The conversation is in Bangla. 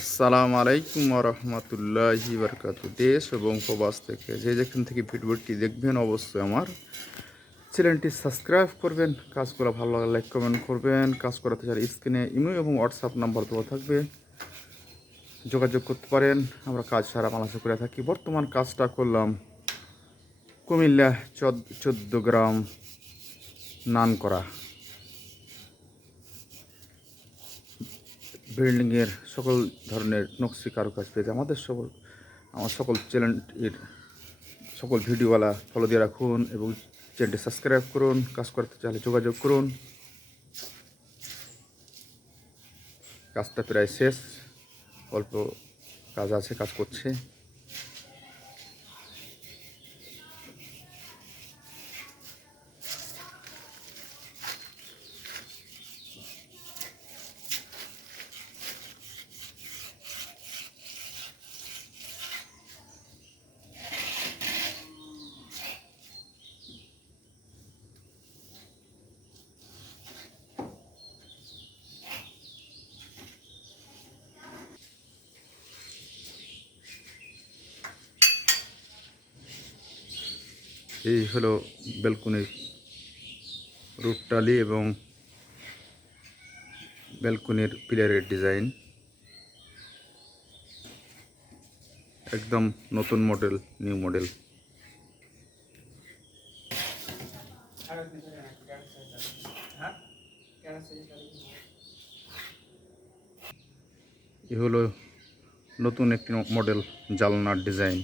আসসালামু আলাইকুম ওয়া রাহমাতুল্লাহি ওয়া বারাকাতুহু। দেশ এবং প্রবাস থেকে যে যেখান থেকে ভিডিওটি দেখবেন অবশ্যই আমার চ্যানেলটি সাবস্ক্রাইব করবেন। কাজগুলো ভালো লাগলে লাইক কমেন্ট করবেন। কাজ করাতে চাইলে স্ক্রিনে ইমো এবং হোয়াটসঅ্যাপ নাম্বার দেওয়া থাকবে, যোগাযোগ করতে পারেন। আমরা কাজ সারা বাংলাদেশে করে থাকি। বর্তমান কাজটা করলাম কুমিল্লা 14 গ্রাম নানকরা বিল্ডিংয়ের সকল ধরনের নকশি কারুকাজ পেয়েছে আমার সকল চ্যানেলের সকল ভিডিওওয়ালা ফলো দিয়ে রাখুন এবং চ্যানেলটি সাবস্ক্রাইব করুন। কাজ করতে চাইলে যোগাযোগ করুন। কাজটা প্রায় শেষ, অল্প কাজ আছে, কাজ করছে। এই হলো ব্যালকনির রুফ টালি এবং ব্যালকনির পিলারের ডিজাইন, একদম নতুন মডেল, নিউ মডেল। এ হলো নতুন একটি মডেল জানলার ডিজাইন।